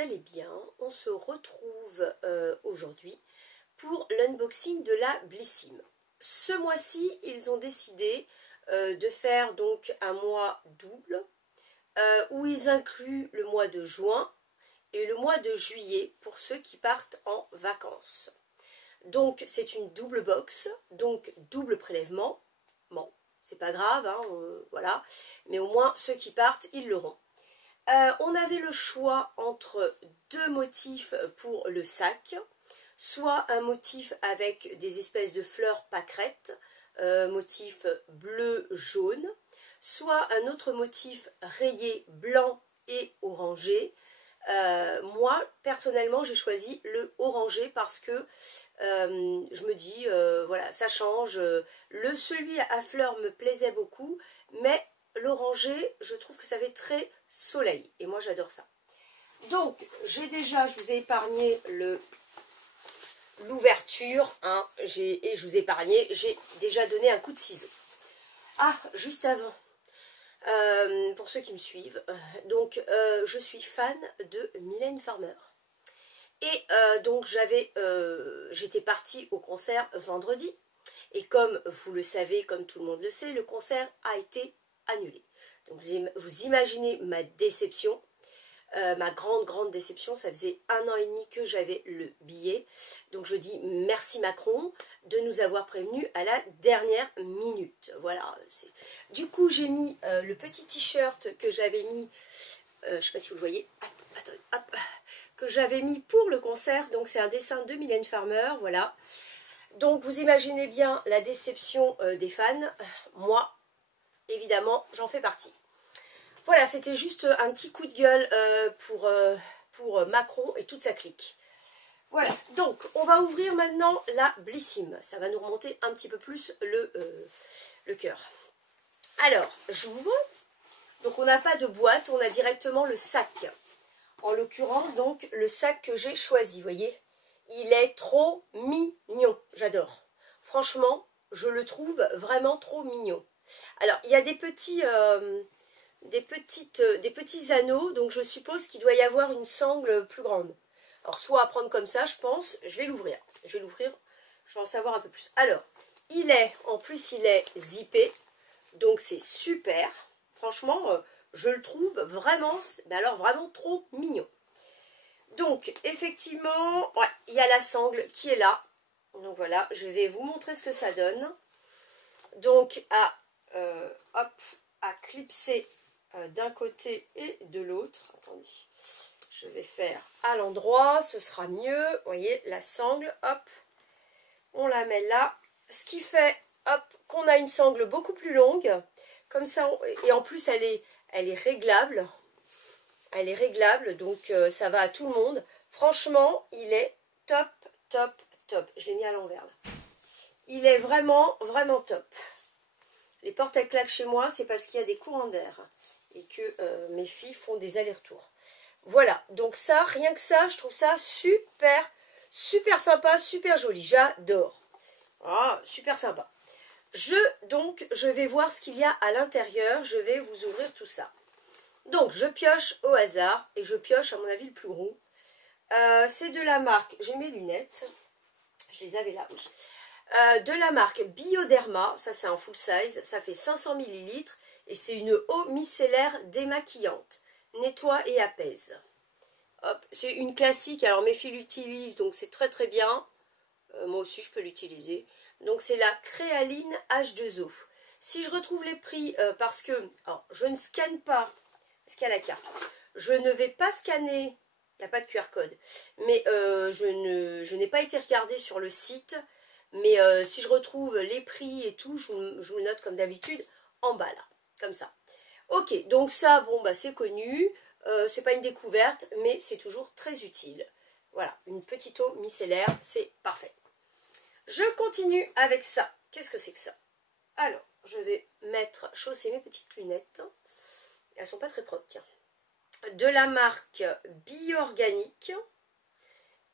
allez bien. On se retrouve aujourd'hui pour l'unboxing de la Blissim. Ce mois-ci, ils ont décidé de faire donc un mois double où ils incluent le mois de juin et le mois de juillet pour ceux qui partent en vacances. Donc c'est une double box, donc double prélèvement. Bon, c'est pas grave, hein, voilà, mais au moins ceux qui partent, ils l'auront. On avait le choix entre deux motifs pour le sac, soit un motif avec des espèces de fleurs pâquerettes, motif bleu-jaune, soit un autre motif rayé blanc et orangé. Moi, personnellement, j'ai choisi le orangé parce que je me dis, voilà, ça change. Celui à fleurs me plaisait beaucoup, mais l'orangé, je trouve que ça fait très soleil. Et moi, j'adore ça. Donc, je vous ai épargné l'ouverture, hein, et je vous ai épargné, j'ai déjà donné un coup de ciseau. Ah, juste avant, pour ceux qui me suivent, donc je suis fan de Mylène Farmer. Et donc j'étais partie au concert vendredi. Et comme vous le savez, comme tout le monde le sait, le concert a été annulé. Donc vous imaginez ma déception. Ma grande déception, ça faisait 1 an et demi que j'avais le billet. Donc je dis merci Macron de nous avoir prévenus à la dernière minute. Voilà. Du coup, j'ai mis le petit t-shirt que j'avais mis, je ne sais pas si vous le voyez, attendez, hop, que j'avais mis pour le concert. Donc c'est un dessin de Mylène Farmer, voilà. Donc vous imaginez bien la déception des fans. Moi, évidemment, j'en fais partie. Voilà, c'était juste un petit coup de gueule pour Macron et toute sa clique. Voilà, donc on va ouvrir maintenant la Blissim. Ça va nous remonter un petit peu plus le cœur. Alors, j'ouvre. Donc on n'a pas de boîte, on a directement le sac. En l'occurrence, donc, le sac que j'ai choisi, vous voyez. Il est trop mignon, j'adore. Franchement, je le trouve vraiment trop mignon. Alors, il y a des petits anneaux, donc je suppose qu'il doit y avoir une sangle plus grande. Alors soit à prendre comme ça, je pense, je vais l'ouvrir, je vais en savoir un peu plus. Alors, en plus il est zippé, donc c'est super, franchement, je le trouve vraiment, mais alors vraiment trop mignon. Donc effectivement, ouais, il y a la sangle qui est là, donc voilà, je vais vous montrer ce que ça donne. Donc à clipser d'un côté et de l'autre. Attendez, je vais faire à l'endroit, ce sera mieux. Vous voyez, la sangle, hop, on la met là. Ce qui fait, hop, qu'on a une sangle beaucoup plus longue. Comme ça, et en plus, elle est réglable. Elle est réglable, donc ça va à tout le monde. Franchement, il est top, top, top. Je l'ai mis à l'envers, là. Il est vraiment, vraiment top. Les portes elles claquent chez moi, c'est parce qu'il y a des courants d'air et que mes filles font des allers-retours. Voilà, donc ça, rien que ça, je trouve ça super, super sympa, super joli. J'adore. Ah, super sympa. Je vais voir ce qu'il y a à l'intérieur. Je vais vous ouvrir tout ça. Donc, je pioche au hasard et je pioche, à mon avis, le plus gros. C'est de la marque, j'ai mes lunettes. Je les avais là, oui. De la marque Bioderma, ça c'est un full size, ça fait 500 ml et c'est une eau micellaire démaquillante, nettoie et apaise. C'est une classique, alors mes filles l'utilisent donc c'est très très bien, moi aussi je peux l'utiliser. Donc c'est la Créaline H2O. Si je retrouve les prix, parce que alors, je ne scanne pas, est-ce qu'il y a la carte? Je ne vais pas scanner, il n'y a pas de QR code, mais je n'ai pas été regarder sur le site. Mais si je retrouve les prix et tout, je vous le note comme d'habitude en bas là, comme ça. Ok, donc ça, bon bah c'est connu, c'est pas une découverte, mais c'est toujours très utile. Voilà, une petite eau micellaire, c'est parfait. Je continue avec ça. Qu'est-ce que c'est que ça? Alors, je vais chausser mes petites lunettes. Elles sont pas très propres, tiens. De la marque Bioorganique.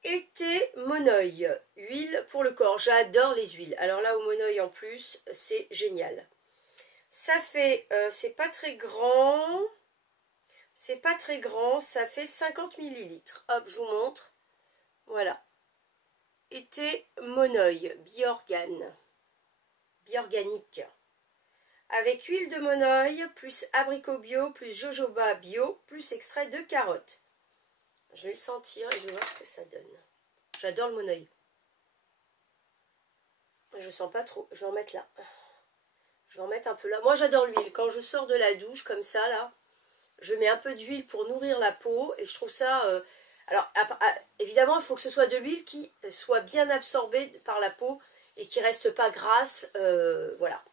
Été Monoeil, huile pour le corps. J'adore les huiles. Alors là, au Monoeil en plus, c'est génial. Ça fait, c'est pas très grand. C'est pas très grand, ça fait 50 millilitres. Hop, je vous montre. Voilà. Été Monoï, Biorgane. Biorganique. Avec huile de monoï, plus abricot bio, plus jojoba bio, plus extrait de carotte. Je vais le sentir et je vais voir ce que ça donne. J'adore le monoï. Je sens pas trop. Je vais en mettre là. Je vais en mettre un peu là. Moi, j'adore l'huile. Quand je sors de la douche, comme ça, là, je mets un peu d'huile pour nourrir la peau. Et je trouve ça... alors, évidemment, il faut que ce soit de l'huile qui soit bien absorbée par la peau et qui reste pas grasse. Voilà.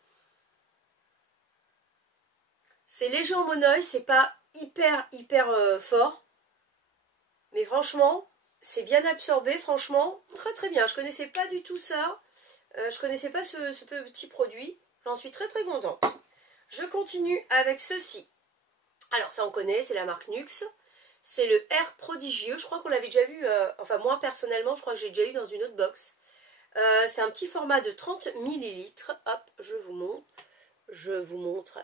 C'est léger en monoï. C'est pas hyper fort. Mais franchement, c'est bien absorbé. Franchement, très très bien. Je connaissais pas du tout ça. Je connaissais pas ce petit produit. J'en suis très très contente. Je continue avec ceci. Alors ça on connaît, c'est la marque Nuxe. C'est le Air Prodigieux. Je crois qu'on l'avait déjà vu, enfin moi personnellement, je crois que j'ai déjà eu dans une autre box. C'est un petit format de 30 millilitres. Hop, je vous montre. Je vous montre.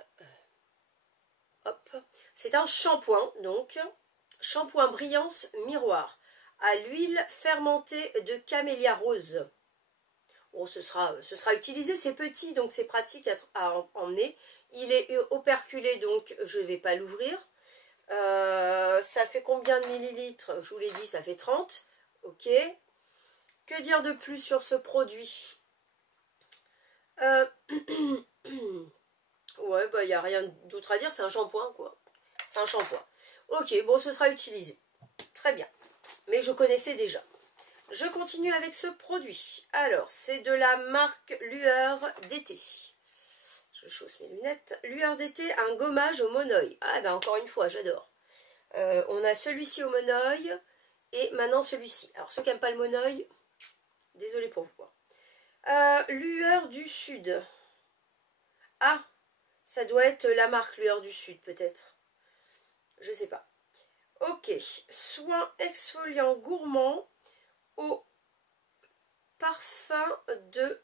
Hop. C'est un shampoing, donc. Shampoing brillance miroir. À l'huile fermentée de camélia rose. Bon, ce sera utilisé, c'est petit, donc c'est pratique à emmener. Il est operculé, donc je ne vais pas l'ouvrir. Ça fait combien de millilitres? Je vous l'ai dit, ça fait 30. Ok. Que dire de plus sur ce produit? Ouais, bah il n'y a rien d'autre à dire, c'est un shampoing, quoi. C'est un shampoing. Ok, bon, ce sera utilisé. Très bien. Mais je connaissais déjà. Je continue avec ce produit. Alors, c'est de la marque Lueur d'été. Je chausse mes lunettes. Lueur d'été, un gommage au monoï. Ah ben encore une fois, j'adore. On a celui-ci au monoï et maintenant celui-ci. Alors ceux qui n'aiment pas le monoï, désolé pour vous. Lueur du Sud. Ah, ça doit être la marque Lueur du Sud peut-être. Je sais pas. Ok, soin exfoliant gourmand au parfum de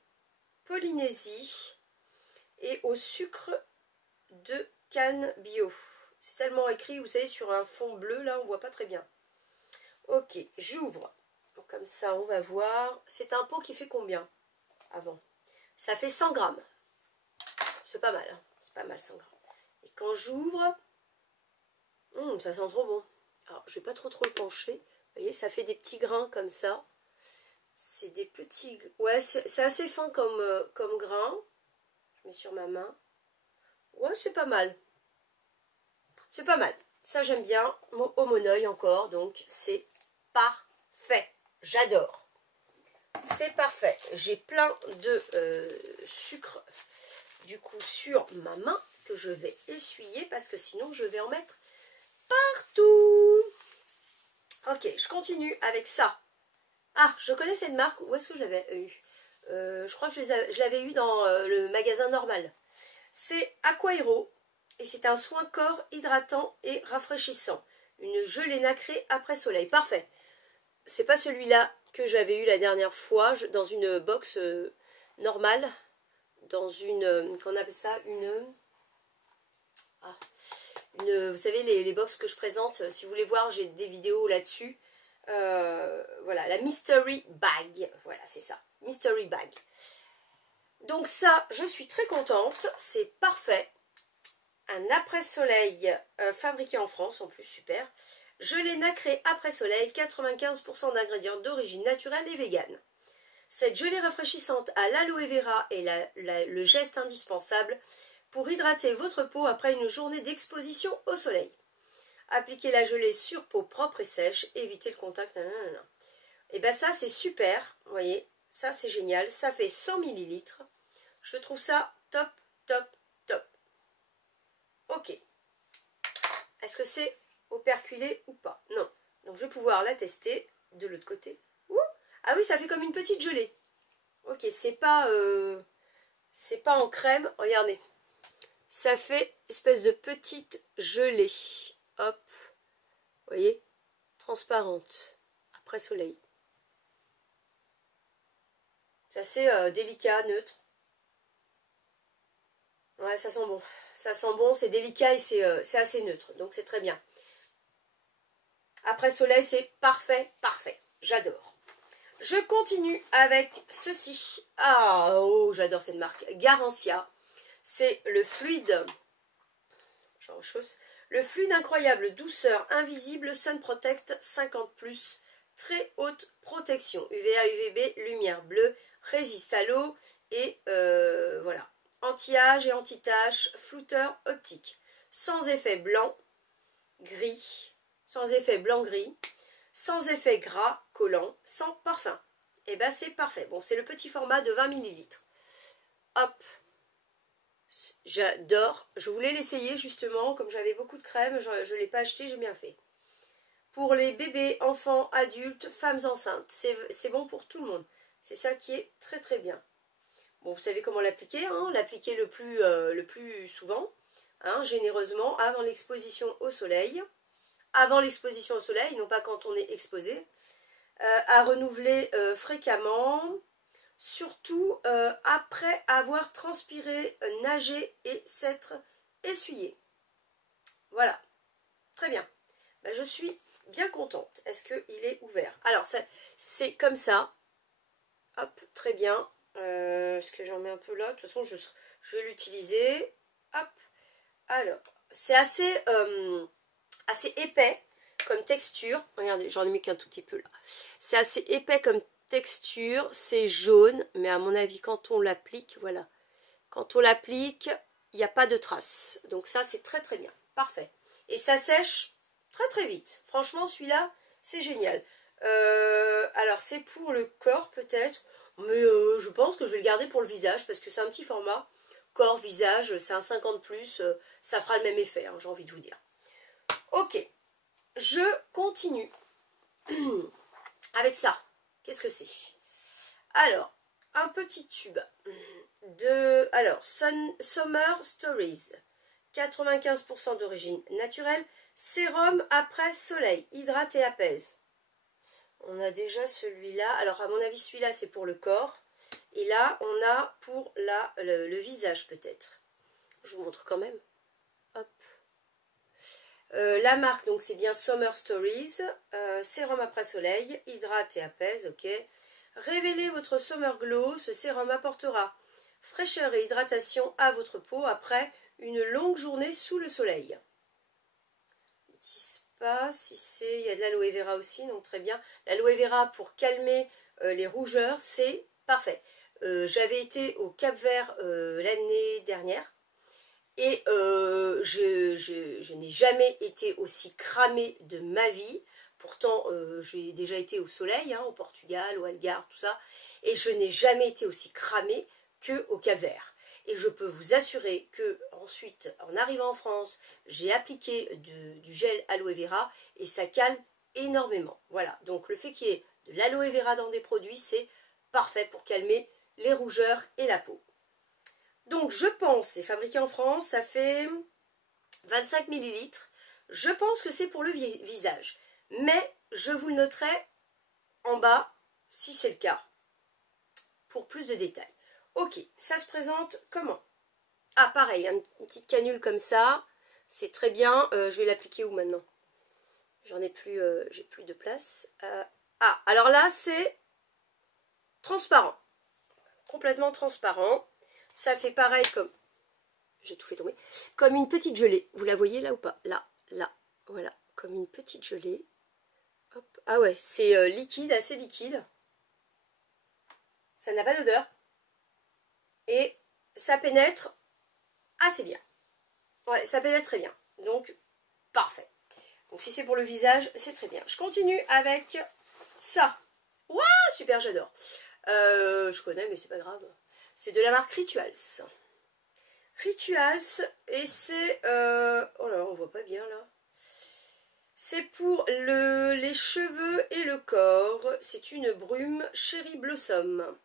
Polynésie et au sucre de canne bio. C'est tellement écrit, vous savez, sur un fond bleu, là, on voit pas très bien. Ok, j'ouvre. Comme ça, on va voir. C'est un pot qui fait combien avant? Ça fait 100 grammes. C'est pas mal, hein. C'est pas mal, 100 grammes. Et quand j'ouvre, ça sent trop bon. Alors, je vais pas trop le pencher. Vous voyez, ça fait des petits grains comme ça. C'est des petits... Ouais, c'est assez fin comme grain. Je mets sur ma main. Ouais, c'est pas mal. C'est pas mal. Ça, j'aime bien. Au monoï encore. Donc, c'est parfait. J'adore. C'est parfait. J'ai plein de sucre, du coup, sur ma main que je vais essuyer parce que sinon, je vais en mettre partout. Ok, je continue avec ça. Ah, je connais cette marque. Où est-ce que je l'avais eu? Je crois que je l'avais eu dans le magasin normal. C'est Aquaero et c'est un soin corps hydratant et rafraîchissant. Une gelée nacrée après soleil. Parfait. C'est pas celui-là que j'avais eu la dernière fois dans une box normale. Dans une... qu'on appelle ça vous savez, les box que je présente. Si vous voulez voir, j'ai des vidéos là-dessus. Voilà, la Mystery Bag. Voilà, c'est ça. Mystery Bag. Donc ça, je suis très contente. C'est parfait. Un après-soleil fabriqué en France, en plus, super. Gelée nacrée après-soleil, 95% d'ingrédients d'origine naturelle et végane. Cette gelée rafraîchissante à l'aloe vera est le geste indispensable pour hydrater votre peau après une journée d'exposition au soleil. Appliquez la gelée sur peau propre et sèche, évitez le contact. Et bien ça, c'est super, vous voyez, ça c'est génial. Ça fait 100 ml. Je trouve ça top, top, top. Ok. Est-ce que c'est operculé ou pas? Non. Donc je vais pouvoir la tester de l'autre côté. Ouh, ah oui, ça fait comme une petite gelée. Ok, c'est pas en crème. Regardez. Ça fait espèce de petite gelée. Hop. Vous voyez? Transparente. Après soleil. C'est assez délicat, neutre. Ouais, ça sent bon. Ça sent bon, c'est délicat et c'est assez neutre. Donc c'est très bien. Après soleil, c'est parfait, parfait. J'adore. Je continue avec ceci. Ah, oh, j'adore cette marque. Garancia. C'est le fluide. Genre chose. Le fluide incroyable, douceur, invisible, Sun Protect 50+. Très haute protection. UVA, UVB, lumière bleue, résiste à l'eau et voilà. Anti-âge et anti-tache, flouteur optique. Sans effet blanc, gris, sans effet blanc-gris, sans effet gras, collant, sans parfum. Et ben c'est parfait. Bon, c'est le petit format de 20 ml. Hop. J'adore. Je voulais l'essayer justement, comme j'avais beaucoup de crème, je ne l'ai pas acheté, j'ai bien fait. Pour les bébés, enfants, adultes, femmes enceintes. C'est bon pour tout le monde. C'est ça qui est très très bien. Bon, vous savez comment l'appliquer, hein, l'appliquer le plus souvent, hein, généreusement, avant l'exposition au soleil. Avant l'exposition au soleil, non pas quand on est exposé. À renouveler fréquemment, surtout après avoir transpiré, nagé et s'être essuyé. Voilà, très bien. Ben, je suis bien contente. Est-ce qu'il est ouvert? Alors, c'est comme ça. Hop, très bien. Est-ce que j'en mets un peu là? De toute façon, je vais l'utiliser. Hop. Alors, c'est assez épais comme texture. Regardez, j'en ai mis qu'un tout petit peu là. C'est assez épais comme texture. C'est jaune, mais à mon avis, quand on l'applique, voilà. Quand on l'applique, il n'y a pas de traces. Donc ça, c'est très très bien. Parfait. Et ça sèche très très vite. Franchement, celui-là, c'est génial. Alors, c'est pour le corps peut-être. Mais je pense que je vais le garder pour le visage parce que c'est un petit format. Corps, visage, c'est un 50+. Ça fera le même effet, hein, j'ai envie de vous dire. Ok. Je continue avec ça. Qu'est-ce que c'est? Alors, un petit tube de... Alors, Summer Stories. 95% d'origine naturelle. Sérum après soleil. Hydrate et apaise. On a déjà celui-là. Alors, à mon avis, celui-là, c'est pour le corps. Et là, on a pour le visage, peut-être. Je vous montre quand même. Hop. La marque, donc, c'est bien Summer Stories. Sérum après soleil. Hydrate et apaise, ok. Révélez votre Summer Glow. Ce sérum apportera fraîcheur et hydratation à votre peau après une longue journée sous le soleil. Ils disent pas si c'est... Il y a de l'aloe vera aussi, donc très bien. L'aloe vera pour calmer les rougeurs, c'est parfait. J'avais été au Cap-Vert l'année dernière et je n'ai jamais été aussi cramée de ma vie. Pourtant, j'ai déjà été au soleil, hein, au Portugal, au Algarve, tout ça, et je n'ai jamais été aussi cramée qu'au Cap-Vert. Et je peux vous assurer que ensuite, en arrivant en France, j'ai appliqué du gel aloe vera et ça calme énormément. Voilà, donc le fait qu'il y ait de l'aloe vera dans des produits, c'est parfait pour calmer les rougeurs et la peau. Donc je pense, c'est fabriqué en France, ça fait 25 ml. Je pense que c'est pour le visage. Mais je vous le noterai en bas si c'est le cas, pour plus de détails. Ok, ça se présente comment? Ah, pareil, une petite canule comme ça, c'est très bien. Je vais l'appliquer où maintenant? J'en ai plus, j'ai plus de place. Ah, alors là, c'est transparent, complètement transparent. Ça fait pareil comme, j'ai tout fait tomber, comme une petite gelée. Vous la voyez là ou pas? Là, là, voilà, comme une petite gelée. Hop. Ah ouais, c'est liquide, assez liquide. Ça n'a pas d'odeur. Et ça pénètre assez bien. Ouais, ça pénètre très bien. Donc, parfait. Donc, si c'est pour le visage, c'est très bien. Je continue avec ça. Waouh, super, j'adore. Je connais, mais c'est pas grave. C'est de la marque Rituals. Rituals, et c'est... oh là là, on voit pas bien, là. C'est pour les cheveux et le corps. C'est une brume Cherry Blossom.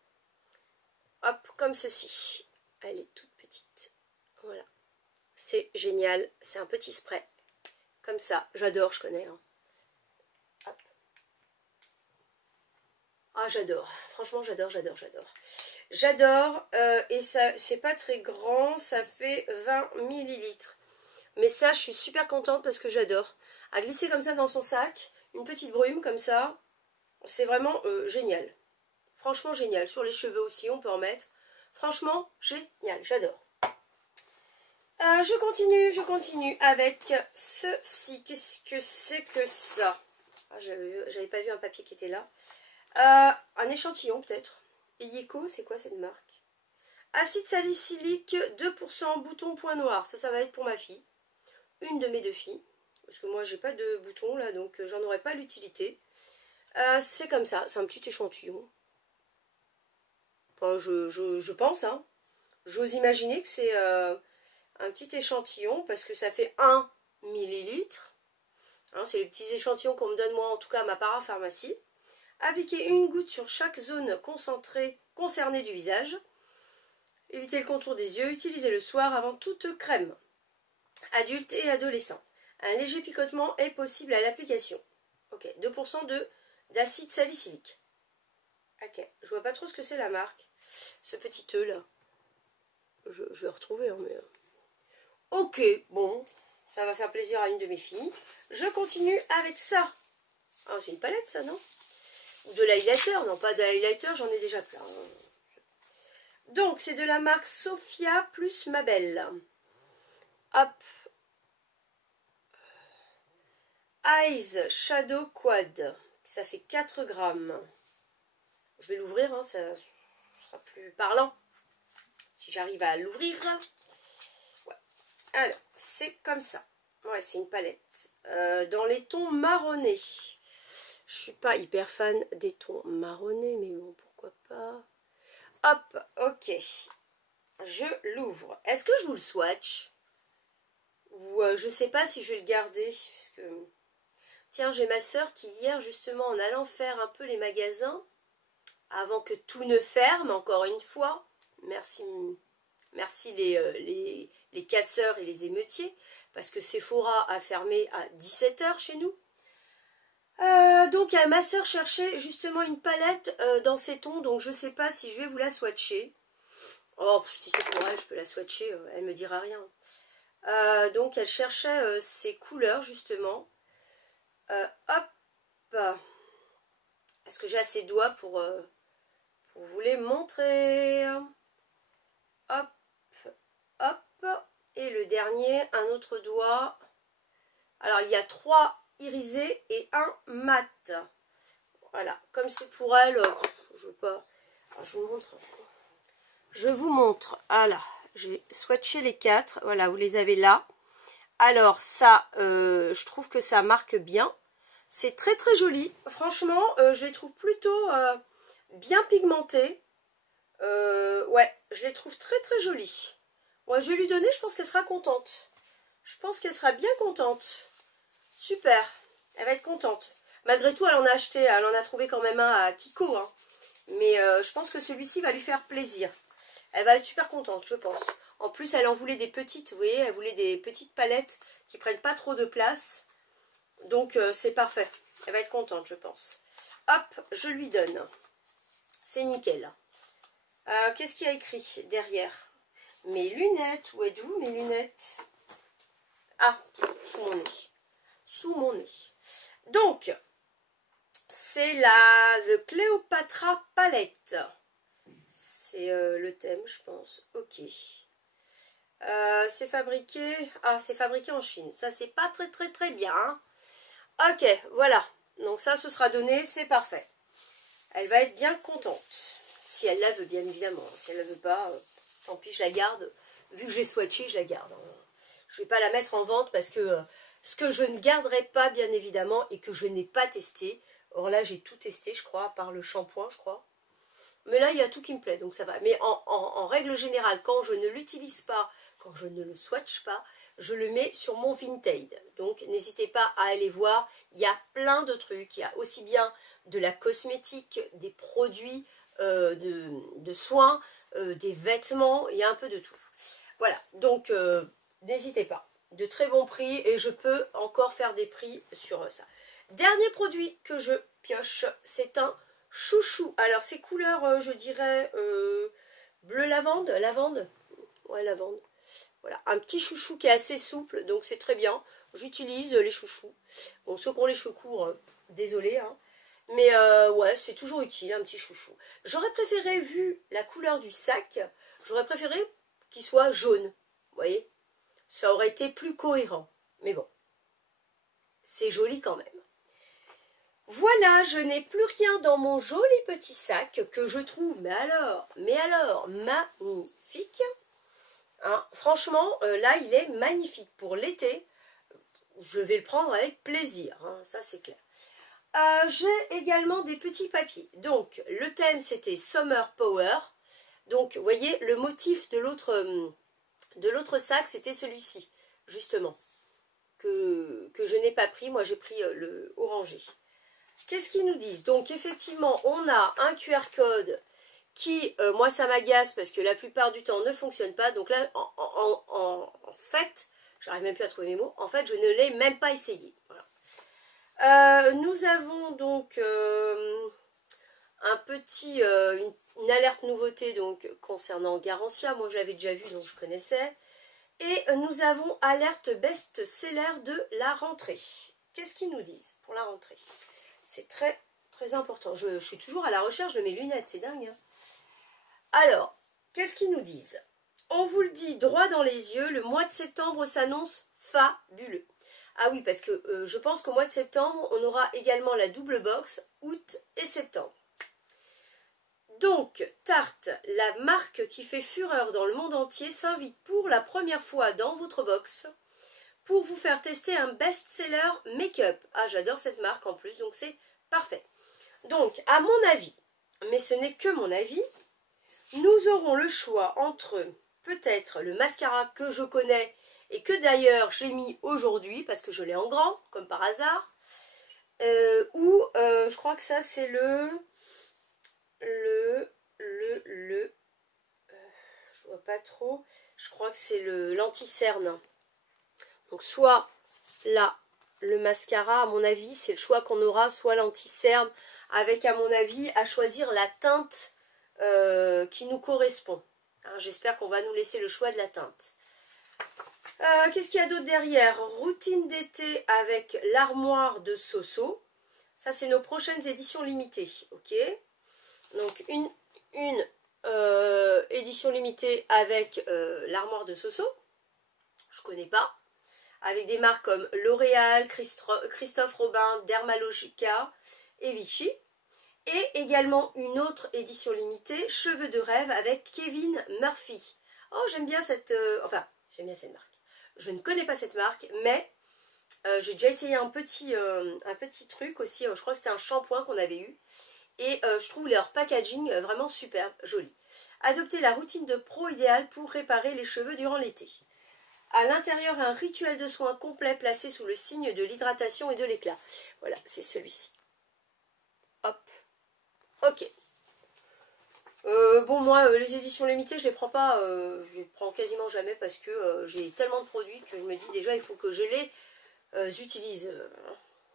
Hop, comme ceci. Elle est toute petite. Voilà. C'est génial. C'est un petit spray. Comme ça. J'adore, je connais. Hein. Hop. Ah, j'adore. Franchement, j'adore, j'adore, j'adore. J'adore. Et ça, c'est pas très grand. Ça fait 20 ml. Mais ça, je suis super contente parce que j'adore. À glisser comme ça dans son sac. une petite brume comme ça. C'est vraiment génial. Franchement génial. Sur les cheveux aussi, on peut en mettre. Franchement, génial, j'adore. Je continue avec ceci. Qu'est-ce que c'est que ça? Ah, j'avais pas vu un papier qui était là. Un échantillon peut-être. Yeko, c'est quoi cette marque? Acide salicylique 2% bouton point noir. Ça va être pour ma fille. Une de mes deux filles. Parce que moi, j'ai pas de bouton là, donc j'en aurais pas l'utilité. C'est comme ça, c'est un petit échantillon. Enfin, je pense, hein. J'ose imaginer que c'est un petit échantillon parce que ça fait 1 millilitre. Hein, c'est les petits échantillons qu'on me donne moi, en tout cas à ma parapharmacie. Appliquez une goutte sur chaque zone concernée du visage. Évitez le contour des yeux. Utilisez le soir avant toute crème. Adultes et adolescents. Un léger picotement est possible à l'application. Ok, 2% d'acide salicylique. Ok, je vois pas trop ce que c'est la marque. Ce petit œuf là. Je vais retrouver, hein, mais... Ok, bon, ça va faire plaisir à une de mes filles. Je continue avec ça. Ah, c'est une palette ça, non? Ou de l'highlighter? Non, pas de highlighter, j'en ai déjà plein. Donc, c'est de la marque Sophia plus Mabel. Hop. Eyes Shadow Quad. Ça fait 4 grammes. Je vais l'ouvrir, hein, ça sera plus parlant. Si j'arrive à l'ouvrir. Ouais. Alors, c'est comme ça. Ouais, c'est une palette. Dans les tons marronnés. Je suis pas hyper fan des tons marronnés, mais bon, pourquoi pas. Hop, ok. Je l'ouvre. Est-ce que je vous le swatch? Ou je sais pas si je vais le garder. Puisque... Tiens, j'ai ma soeur qui hier, justement, en allant faire un peu les magasins, avant que tout ne ferme, encore une fois, merci les casseurs et les émeutiers, parce que Sephora a fermé à 17 h chez nous. Donc ma soeur cherchait justement une palette dans ces tons, donc je sais pas si je vais vous la swatcher. Oh, si c'est pour elle, je peux la swatcher, elle me dira rien. Donc elle cherchait ces couleurs justement. Hop, est-ce que j'ai assez de doigts pour vous les montrer? Hop, hop, et le dernier, un autre doigt. Alors il y a 3 irisés et 1 mat. Voilà, comme c'est pour elle, je veux pas. Alors, je vous montre. Voilà, j'ai swatché les 4. Voilà, vous les avez là. Alors ça, je trouve que ça marque bien. C'est très très joli. Franchement, je les trouve plutôt bien pigmentés. Ouais, je les trouve très très jolies. Moi, je vais lui donner, je pense qu'elle sera contente. Je pense qu'elle sera bien contente. Super, elle va être contente. Malgré tout, elle en a acheté, elle en a trouvé quand même un à Kiko. Hein. Mais je pense que celui-ci va lui faire plaisir. Elle va être super contente, je pense. En plus, elle en voulait des petites, vous voyez, elle voulait des petites palettes qui prennent pas trop de place. Donc, c'est parfait. Elle va être contente, je pense. Hop, je lui donne. C'est nickel. Qu'est-ce qu'il y a écrit derrière? Mes lunettes, où êtes-vous mes lunettes? Ah, sous mon nez. Sous mon nez. Donc, c'est la The Cléopatra Palette. C'est le thème, je pense. Ok. C'est fabriqué... Ah, c'est fabriqué en Chine. Ça, c'est pas très très très bien. Hein. Ok, voilà. Donc ça, ce sera donné, c'est parfait. Elle va être bien contente. Si elle la veut, bien évidemment. Si elle la veut pas, tant pis, je la garde. Vu que j'ai swatché, je la garde. Je ne vais pas la mettre en vente parce que ce que je ne garderai pas, bien évidemment, et que je n'ai pas testé. Or là, j'ai tout testé, je crois, à part le shampoing, je crois. Mais là, il y a tout qui me plaît, donc ça va. Mais en règle générale, quand je ne l'utilise pas, quand je ne le swatch pas, je le mets sur mon Vinted. Donc, n'hésitez pas à aller voir. Il y a plein de trucs. Il y a aussi bien de la cosmétique, des produits de soins, des vêtements. Il y a un peu de tout. Voilà, donc n'hésitez pas. De très bons prix et je peux encore faire des prix sur ça. Dernier produit que je pioche, c'est un chouchou. Alors, ces couleurs, je dirais bleu lavande. Ouais, lavande. Voilà, un petit chouchou qui est assez souple, donc c'est très bien. J'utilise les chouchous. Bon, ceux qui ont les cheveux courts, désolée, hein. Mais ouais, c'est toujours utile, un petit chouchou. J'aurais préféré, vu la couleur du sac, j'aurais préféré qu'il soit jaune. Vous voyez, ça aurait été plus cohérent. Mais bon, c'est joli quand même. Voilà, je n'ai plus rien dans mon joli petit sac que je trouve, mais alors, magnifique. Hein, franchement, là, il est magnifique. Pour l'été, je vais le prendre avec plaisir, hein, ça c'est clair. J'ai également des petits papiers. Donc, le thème, c'était Summer Power. Donc, vous voyez, le motif de l'autre sac, c'était celui-ci, justement, que je n'ai pas pris. Moi, j'ai pris le orangé. Qu'est-ce qu'ils nous disent? Donc, effectivement, on a un QR code qui, moi, ça m'agace parce que la plupart du temps, ne fonctionne pas. Donc là, en fait, j'arrive même plus à trouver mes mots. En fait, je ne l'ai même pas essayé. Voilà. Nous avons donc un petit, une alerte nouveauté donc concernant Garancia. Moi, je l'avais déjà vu, donc je connaissais. Et nous avons alerte best-seller de la rentrée. Qu'est-ce qu'ils nous disent pour la rentrée? C'est très, très important. Je suis toujours à la recherche de mes lunettes, c'est dingue. Hein. Alors, qu'est-ce qu'ils nous disent? On vous le dit droit dans les yeux, le mois de septembre s'annonce fabuleux. Ah oui, parce que je pense qu'au mois de septembre, on aura également la double box, août et septembre. Donc, Tarte, la marque qui fait fureur dans le monde entier, s'invite pour la première fois dans votre box pour vous faire tester un best-seller make-up. Ah, j'adore cette marque en plus, donc c'est parfait. Donc, à mon avis, mais ce n'est que mon avis, nous aurons le choix entre peut-être le mascara que je connais et que d'ailleurs j'ai mis aujourd'hui parce que je l'ai en grand, comme par hasard, ou je crois que ça c'est je vois pas trop, je crois que c'est l'anti-cerne. Donc soit là, le mascara, à mon avis, c'est le choix qu'on aura, soit l'anti-cerne, avec à mon avis, à choisir la teinte qui nous correspond. Hein, j'espère qu'on va nous laisser le choix de la teinte. Qu'est-ce qu'il y a d'autre derrière? Routine d'été avec l'armoire de Soso. Ça, c'est nos prochaines éditions limitées. Ok. Donc, une édition limitée avec l'armoire de Soso. Je connais pas. Avec des marques comme L'Oréal, Christophe Robin, Dermalogica et Vichy. Et également une autre édition limitée, Cheveux de rêve avec Kevin Murphy. Oh, j'aime bien cette... j'aime bien cette marque. Je ne connais pas cette marque, mais j'ai déjà essayé un petit truc aussi. Je crois que c'était un shampoing qu'on avait eu. Et je trouve leur packaging vraiment superbe, joli. Adopter la routine de pro idéale pour réparer les cheveux durant l'été. À l'intérieur, un rituel de soins complet placé sous le signe de l'hydratation et de l'éclat. Voilà, c'est celui-ci. Hop. Ok. Bon, moi, les éditions limitées, je les prends pas, je les prends quasiment jamais parce que j'ai tellement de produits que je me dis déjà, il faut que je les utilise.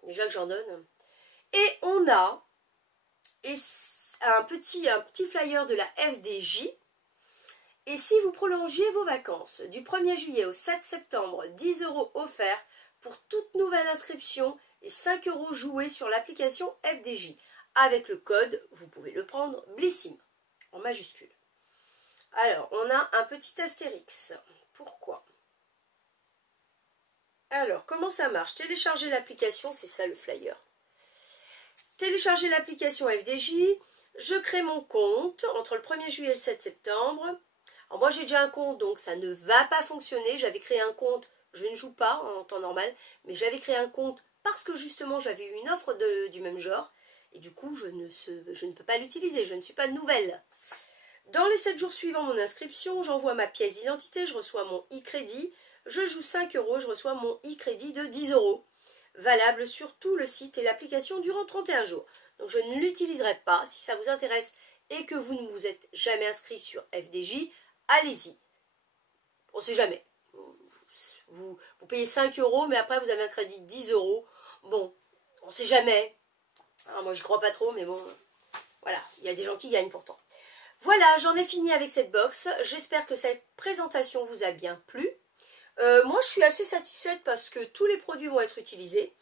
Déjà que j'en donne. Et on a un petit flyer de la FDJ. Et si vous prolongiez vos vacances du 1er juillet au 7 septembre, 10 € offerts pour toute nouvelle inscription et 5 € joués sur l'application FDJ. Avec le code, vous pouvez le prendre Blissim, en majuscule. Alors, on a un petit astérix. Pourquoi? Alors, comment ça marche? Télécharger l'application, c'est ça le flyer. Télécharger l'application FDJ. Je crée mon compte entre le 1er juillet et le 7 septembre. Alors moi j'ai déjà un compte, donc ça ne va pas fonctionner. J'avais créé un compte, je ne joue pas en temps normal, mais j'avais créé un compte parce que justement j'avais eu une offre du même genre. Et du coup je ne peux pas l'utiliser, je ne suis pas nouvelle. Dans les 7 jours suivant mon inscription, j'envoie ma pièce d'identité, je reçois mon e-crédit. Je joue 5 €, je reçois mon e-crédit de 10 €. Valable sur tout le site et l'application durant 31 jours. Donc je ne l'utiliserai pas. Si ça vous intéresse et que vous ne vous êtes jamais inscrit sur FDJ, allez-y. On ne sait jamais. Vous payez 5 €, mais après vous avez un crédit de 10 €. Bon, on ne sait jamais. Alors, moi je ne crois pas trop, mais bon, voilà, il y a des gens qui gagnent pourtant. Voilà, j'en ai fini avec cette box. J'espère que cette présentation vous a bien plu. Moi je suis assez satisfaite parce que tous les produits vont être utilisés.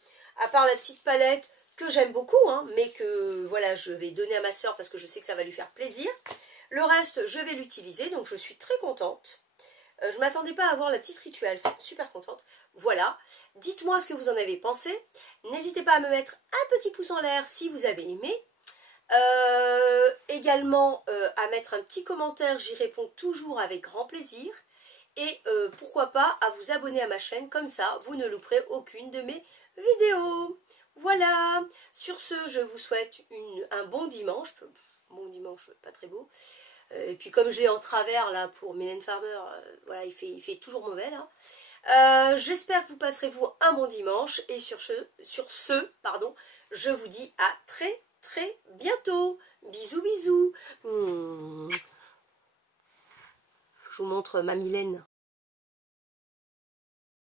À part la petite palette que j'aime beaucoup, hein, mais que voilà, je vais donner à ma soeur parce que je sais que ça va lui faire plaisir. Le reste, je vais l'utiliser, donc je suis très contente. Je ne m'attendais pas à avoir la petite rituelle, super contente. Voilà, dites-moi ce que vous en avez pensé. N'hésitez pas à me mettre un petit pouce en l'air si vous avez aimé. Également à mettre un petit commentaire, j'y réponds toujours avec grand plaisir. Et pourquoi pas à vous abonner à ma chaîne, comme ça vous ne louperez aucune de mes vidéos. Voilà, sur ce je vous souhaite un bon dimanche. Bon dimanche, pas très beau. Et puis comme je l'ai en travers là pour Mylène Farmer, voilà, il fait toujours mauvais là. J'espère que vous passerez vous un bon dimanche. Et sur ce, je vous dis à très bientôt. Bisous bisous. Je vous montre ma Mylène.